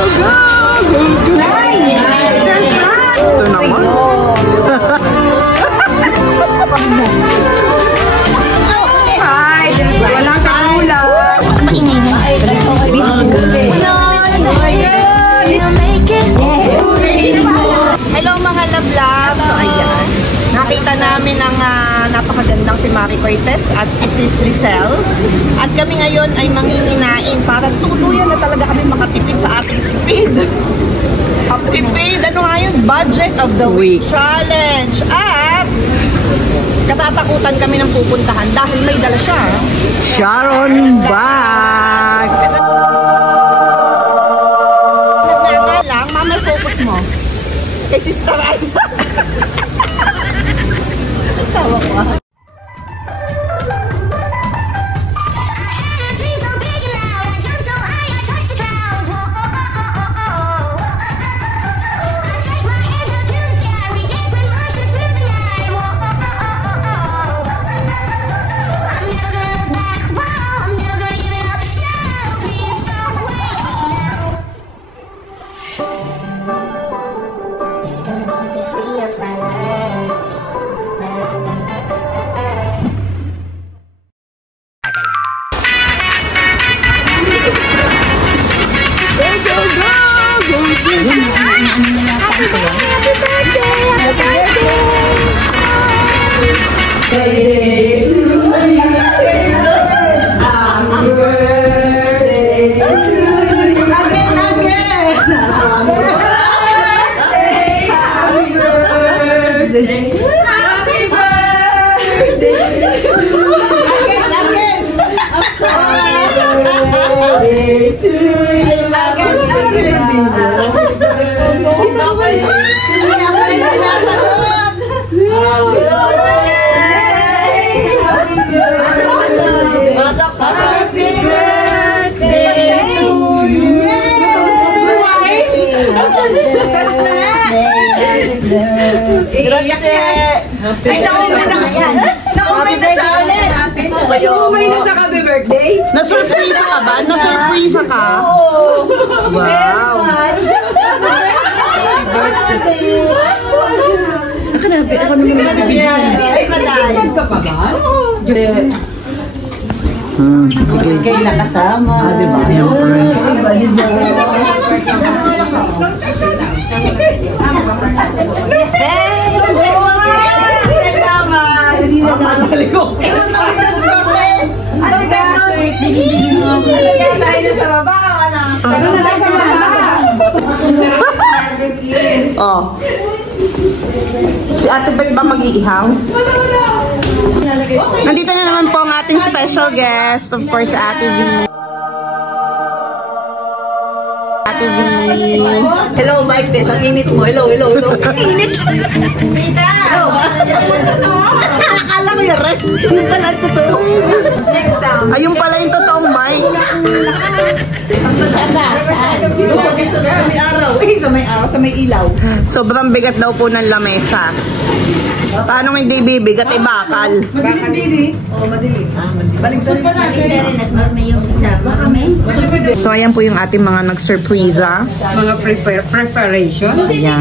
Ito naman. Hi! Wala ka ulam. Hello mga love-love! So ayan, nakita namin ang napakagandang si Marie Cortez at si Sis Lizelle. At kami ngayon ay manginginain para tuluyan na talaga kami makatipid sa ating tipid. Tipid, ano nga yun? Budget of the Week Challenge. At katatakutan kami ng pupuntahan dahil may dala siya. Sharon back! Nga lang, mama, focus mo. Kay Sister Aiza. Tawa ko ah. Ay, naumay na yan. Naumay na sa ulit. Naumay na sa happy birthday. Na-surpresa ka ba? Na-surpresa ka? Wow. Ako naman nabibigyan. Ay, madali. Ka pa ba? Kayo nakasama. Diba? Oh. Si Ate Beth ba mag-iihaw? Nandito na naman po ang ating special guest, of course, Ate V. Ate V. Hello, Mike Tess. Ang init mo. Hello. Init. Hello. Akala ko yung red. Yung pala totoo. Ayun pala yung totoong mic. Sa may ilaw. Sobrang bigat daw po ng lamesa. Paano hindi bibigat? Bakal. Madili. Oo, madili. Baligtad pa natin. So, ayan po yung ating mga nag-surpresa. Mga preparation. Ayan.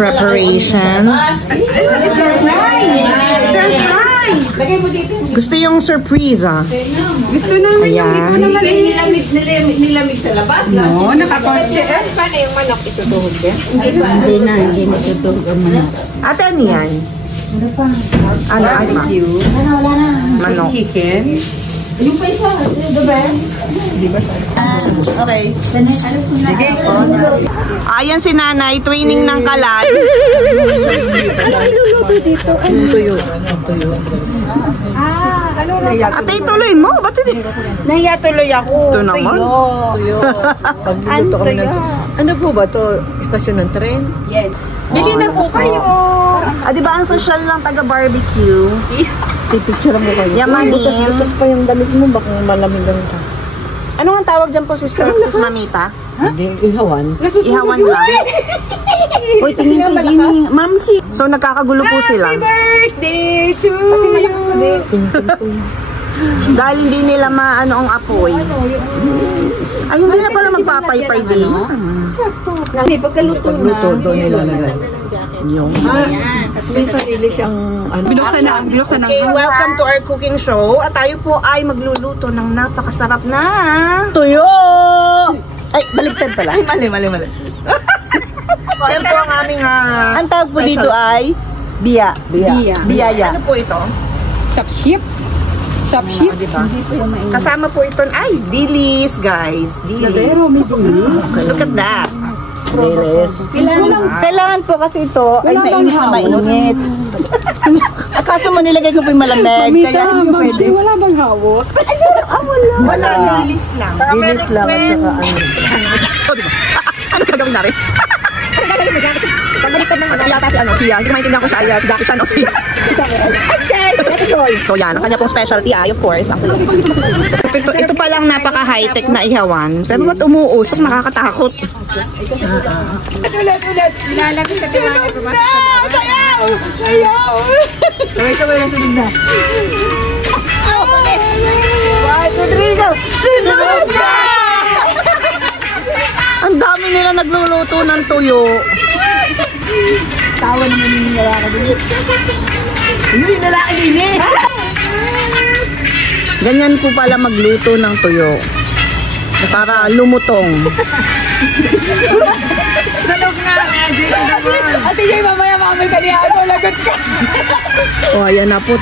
Preparations. Gusto yung surpresa. Gusto naman yung Ayan. ito naman nilamig sa labas. No, nakakotse. Paano yung manok itutuhog yan? Hindi na itutuhog ang manok. Ate, ano yan? Ano? Barbecue. Wala na. Manok. Chicken. Yung pa isa, diba? Okay. Sige. Ayan si nanay, twinning ng kalat. Yung tuyo. Ate, ituloy mo. Ba't hindi? Nahiya tuloy ako. Ito naman. Tuyo. Pagluto kami ng... Ano po ba to? Istasyon ng tren? Yes. Bili na po kayo. Ah, di ba ang social lang taga-barbecue? Pipicture mo kayo. Yamanin. Tapos pa yung damit mo, baka malamig lang ka. Ano ang tawag dyan po, sister? Sis Mamita? Hindi, ihawan. Ihawan lang. Uy, tingin ko din. Ma'am, so nagkakagulo po sila. Happy birthday to you. Dahil hindi nila maano ang apoy. Ay, hindi na pala magpapaypay din. Hindi, pagkaluto na. Luto, doon nilalagay. Yung, may sarili siyang, ano. Binuksan na. Okay, welcome to our cooking show. At tayo po ay magluluto ng napakasarap na... Tuyo! Ay, baligtad pala. Ay, mali. Yan po ang aming... ang tawag po dito ay... Biya. Biyaya. Ano po ito? Sapship. Sapship. Diba? Kasama po ito... Ay, dilis, guys. Dilis. Look at that. Dilis. Kailangan po kasi ito ay mainit na mainit. Akaso mo nilagay ko po yung malamig. Kaya hindi pwede. Wala bang hawak? Wala, dilis lang. Dilis lang at saka ano. O, diba? Ano gagawin natin? Pagbaliktad ng ano, yata si ano, siya. Hindi ko maintindihan ko siya, si Jackie Chan o si... Okay! So yan, ang kanya pong specialty ay, of course. Ito palang napaka-high-tech na ihawan. Pero ba't umuusok? Nakakatakot. Ulit. Nilalagay ka din mga sayaw! Sabay na sunod na. One, two, three, go! Sunod na! Ang dami nila nagluluto ng tuyo. Tawa naman yung lalaki din. Hindi lalaki din eh. Ganyan po pala magluto ng tuyo. Para lumutong. Salog na! Ate Jay, mamaya mamay ka niya ako. Lagot ka! O, ayan na po.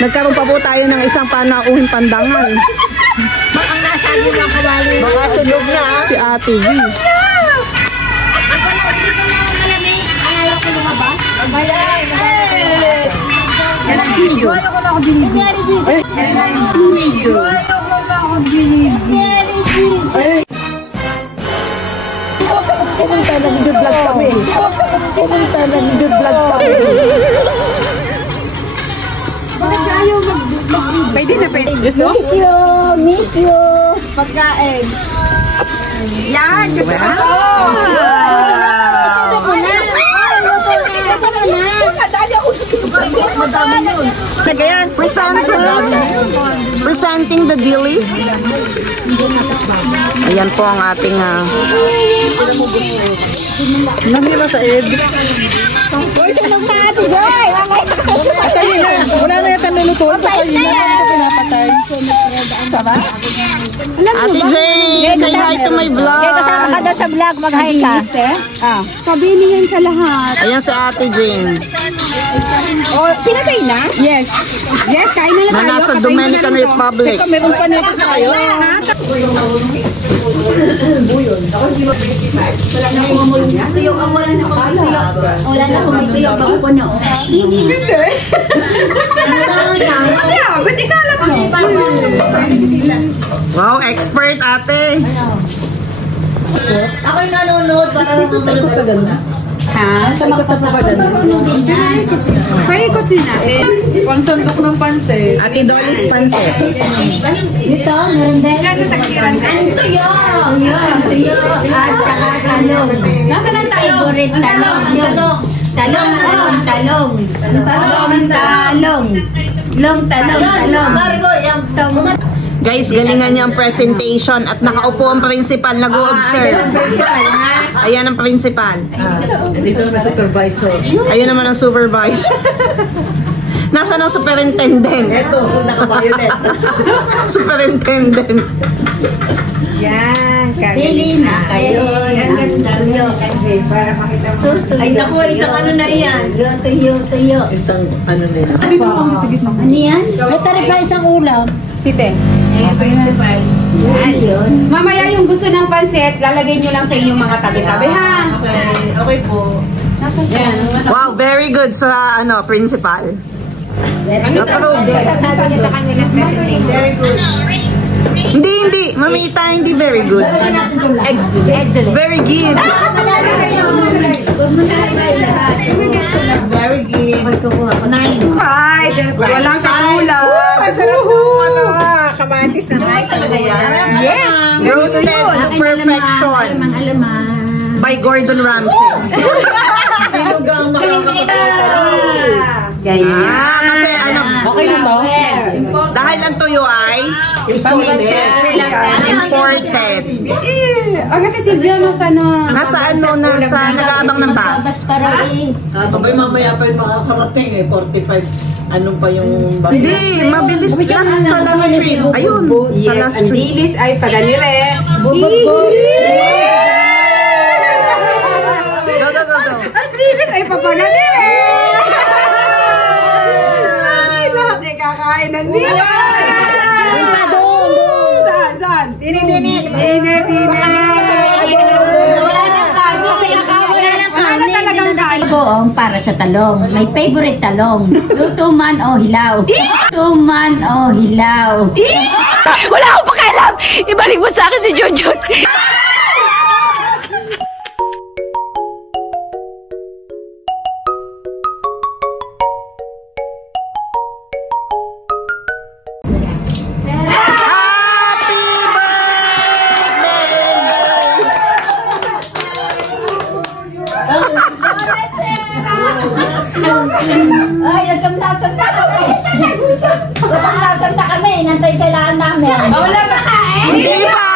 Nagkaroon pa po tayo ng isang panauhing pandangal. Baka sunog na. Si Ate V. Sinunta na nag-vlog kami. Pwede na. Gusto? Miss you. Pagkain. Yan! Gusto ko to! Presenting the dilis. Ayan po ang ating Namira sa Ed. Patayin na. Wala na yata nulutuan. Patayin na. Ito pinapatay. Ate Jane, say hi to my vlog. Kasama ka daw sa vlog, mag-hi ka. Sabihin niyan sa lahat. Ayan si Ate Jane. Oh, pinatay na? Yes. Yes, kain na Na nasa Dominican Republic. Meron pa nito sa kayo. Wala na kung may tuyo pa ko na. Ba't ikalat mo? Wow, expert ate. Ako'y nanonood para masunod sa ganda. Ha? Sa ikot na po ba ganun? Paikot din natin. Pang sandok ng pansit. Ate Dolly's pansit. Dito, meron din. Yan sa sakiran. Ang tuyo! Tuyo! At saka talong. Nasaan ang favorite talong? Talong. Guys, galingan niya ang presentation at nakaupo ang principal nag-o-observe. Ayan ang principal. Dito na supervisor. Ayun naman ang supervisor. Nasaan ang superintendent? Ito, naka-violet. Superintendent. Yan. Pili na kayo. Para makita mo. Ay, naku, isang ano na yan. Tuyo. Isang ano nila. Ano yan? Ito rin pa isang ulam. Site. Ayun. Mamaya yung gusto ng pansit, lalagay nyo lang sa inyong mga tabi-tabi, ha? Okay po. Wow, very good sa principal. Approve. Sasabi niya sa kanila, very good. Hindi. Mamita, hindi very good. Excellent. Very good. Very good. Magkukuha ko. 9. Five. Walang kakulang. Masarap na kamatis na mais talaga yan. Yes. Roasted to perfection Alamang. by Gordon Ramsay. Sinugang makakapagpapalito. Ganyan. Kasi ano, Okay na to? dahil ang tuyo ay imported. Ang ate Silvia, Nasa ano, nasa nag-aabang ng bus. Abay, mamaya pa yung makakarating eh. 45. Ano pa yung bus? Hindi, mabilis just sa last trip. Ayun, sa last trip. Bilis ay paganire. Go, go, go, go. Ang bilis ay papaganire. Ay, lahat ay kakain ng nila. Saan? Dini. Buong para sa talong. May favorite talong. Lutuman o hilaw. Lutuman o hilaw. Wala akong pakialam! Ibalik mo sa akin si Junjun! Ay, nagkamlatan na kami. Nagkamlatan na kami. Nantay kailangan namin. Wala ba kain? Hindi pa!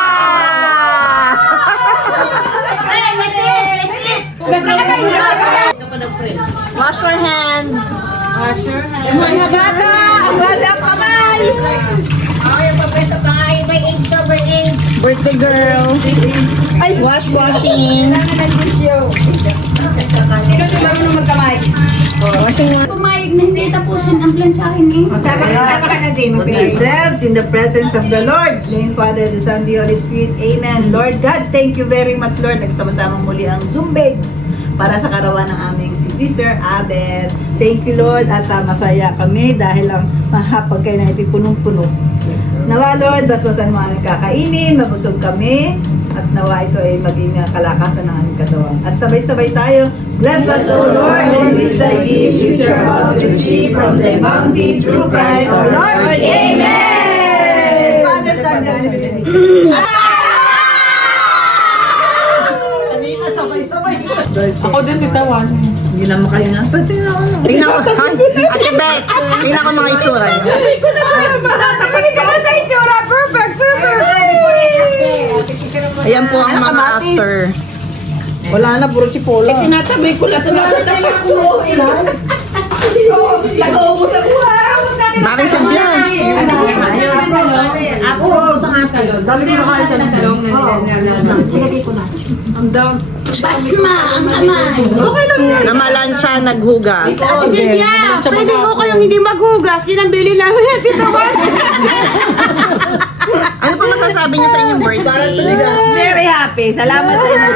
Wash your hands. Mga bata, ang walang kamay. Birthday girl. Washing. Pumayag na hindi tapusin ang planchahin eh. Sama ka na, Jane. Put ourselves in the presence of the Lord. Name Father, the Son, the Holy Spirit. Amen. Lord God, thank you very much, Lord. Nagsama-sama muli ang Zoom babes para sa karawan ng aming si Sister Abed. Thank you, Lord. At masaya kami dahil ang mahapag kayo na ito'y punong-puno. Nawa, Lord, basbasan mo aming kakainin, mabusog kami, at nawa ito ay maging kalakasan ng aming katawan. At sabay-sabay tayo, bless us, O Lord, and with thy gifts which are about to receive from thy bounty through Christ our Lord. Amen! Father, Son, God, and Spirit. Ako din titawan. Hindi naman kayo na. Pati na ako. Tingnan ko. Ate Beth, tingnan ko mga itsura niyo. Tapat ka na sa itsura. Perfect. Ayan po ang mga after. Wala na, puro chipola. Tinatabi ko lang ito nasa tapat ko. Nakaubos ang buhay. Maraming sabihan. Ako, pangatalo. Dami na kayo sa talong na. Basma ang kamay. Namalansya, naghugas. Ate Silvia, pwede mo kayong hindi maghugas. Yan ang bili namin natin naman. Ano pa masasabi niyo sa inyong birthday? Very happy. Salamat sa inyo.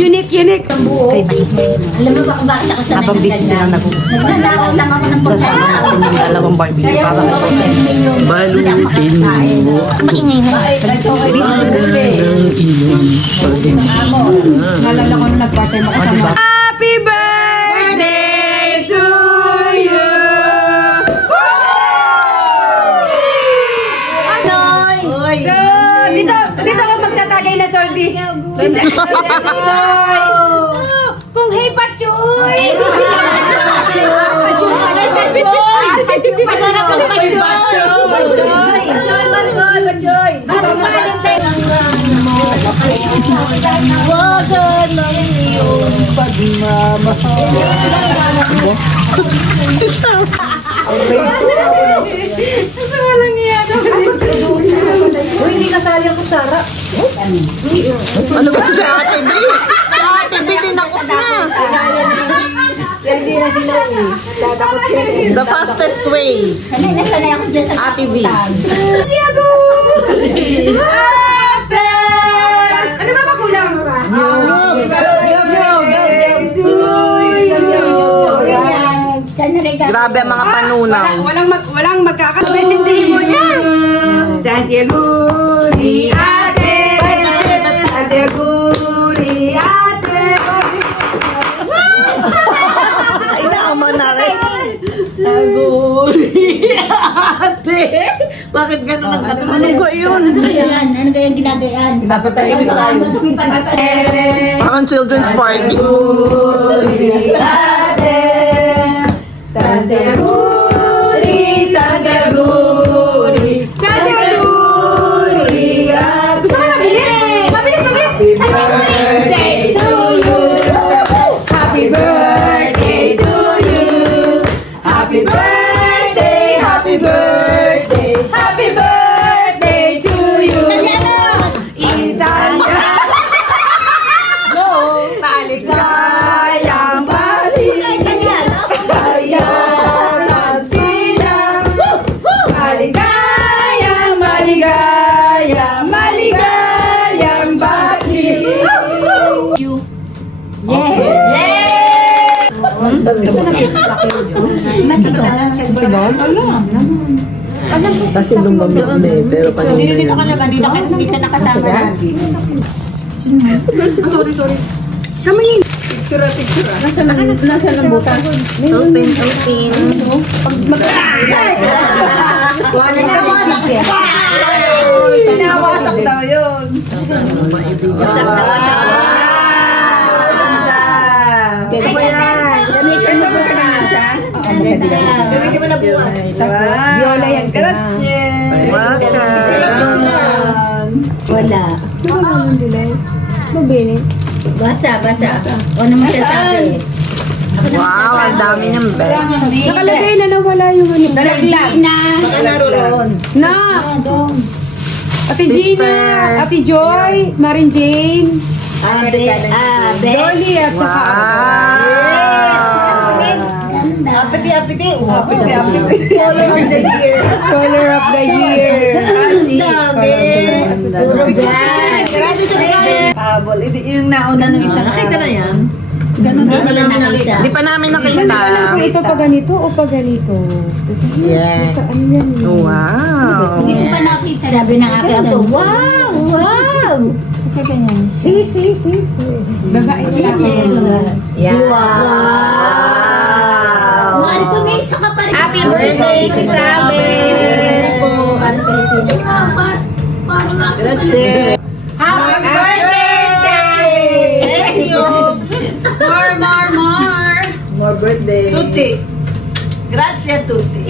Unique. Alam mo ba kung bakit ako sa Habang busy silang naghugas. Nagdadawag lang ako ng pagkain. Yung dalawang Barbie para mag-posen. Balutin mo ako. Maingay na. Nalala ko na nag-party mo kasama. Happy birthday to you! Oy. So, dito ako magtatagay na soldi. Kung hey Pachoy! Masarap ang Pachoy! Wagan lang iyong pagmamahal. Uy, hindi kasali ang kutsara. Ano ba sa Ate B? Sa Ate B, tinakot na. Hindi na sinabi. Dadakot yan. The fastest way. Sanay na sanay ako dyan sa Ate B. Diego! Ate! Ano ba makulang? Sana regalo. Grabe ang mga panunaw. Walang magkakasindihin mo niya. Diego ni ate. Diego ni ate. Ay, naman na rin. Ate! Bakit ganun ang ano? Ano ko yun? Ano kayang ginagayaan? Dapat tayo tayo. Parang children's party. Ate! Tadaguri, tadaguri, tadaguri. Gusto ko na bilis. Mabilis, mabilis. Happy birthday to you. Happy birthday to you. Happy birthday, happy birthday, happy birthday to you. Itanya. Maligayang maligayang silang. Maligayang maligayang maligayang bati. Kasi lumamig na eh, pero kanina Dito ka naman, dito ka nakasama lagi. Sorry. Kamayin. Picture. Nasaan ang butas? Open. Pinawasak daw yun. Wasak daw. Ito mo yan. Gamitin mo ka na siya. Gamitin mo na buwan. Viola yan. Grazie. Welcome. Wala. Mabini. Basa. O naman sasabi. Wow, ang dami ng bed. Nakalagay na nawala yung ano. Nalaglag na. Baka naroon. Na! Ate Gina, Ate Joy, Marin Jane, Dolly at saka Apiti. Color of the Year. Color of the Year. Habol. Yung nauna ng isa. Nakita na yan. Hindi nila nakita. Di pa namin Hindi ko alam kung ito pa ganito o pa ganito. Yeah. Ano yan? Wow. Hindi ko pa nakita. Sabi ng aking apo, wow! Si. Babae siya. Yeah. Wow! Mahal ko, may isa ka pa rin. Happy birthday, si Sabi! Parang nasa Grazie. Happy birthday! Thank you. More birthday. Tutti. Grazie a tutti.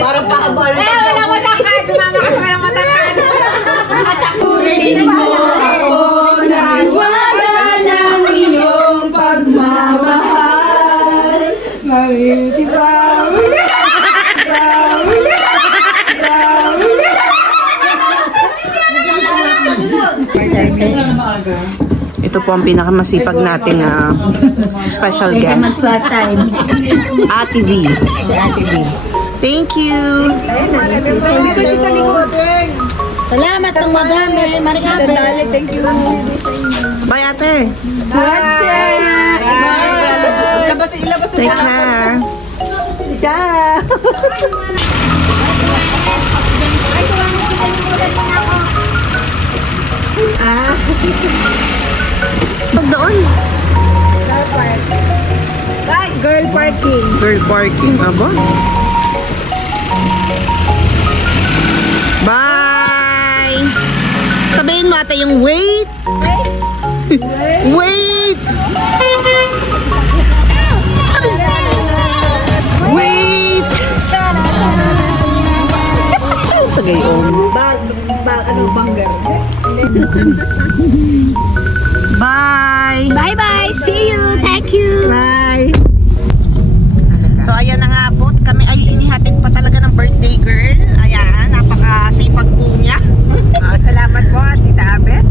Parang pahabol. Wala mo na kahit sumama ka sa walang matangkad. At akurin mo ako ng wala ng iyong pagmamahal. Mabuti pa. Ito po ang pinakamasipag nating special guest. Ate V. Thank you. Dito sa likotin. Salamat ng madami. Dali, thank you. Bye, ate. Ilabas Take care. Ciao. Pag doon. Girl parking. Girl parking. Aba. Bye! Sabihin mo ate yung wait! Wait! Wait! Sa gayon. Banggar. Bye! Bye-bye! See you! Thank you! Bye! So ayan na nga po, kami ay inihatid pa talaga ng birthday girl. Ayan, napakasipag po niya. Salamat po, Tita Abet.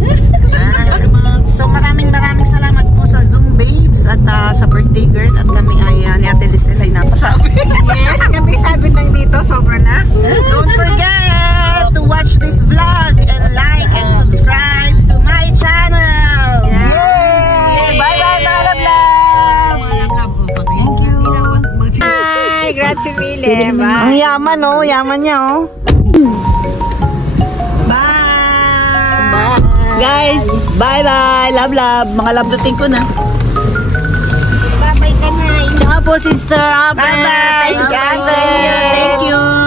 So maraming salamat po sa Zoom Babes at sa birthday girl. At kami ay ni Ate Lizelle ay napasabi. Yes, kami sabit lang dito, sobra na. Don't forget to watch this vlog and like and subscribe to my channel. Yay! Bye-bye, mga love-love! Thank you! Hi, grazie mille. Bye. Ang yaman oh, yaman niya oh. Bye! Guys, bye-bye. Love. Mga love-duting ko na. Bye-bye ka na. Ciao po, sister. Bye-bye, Sister Abet. Thank you.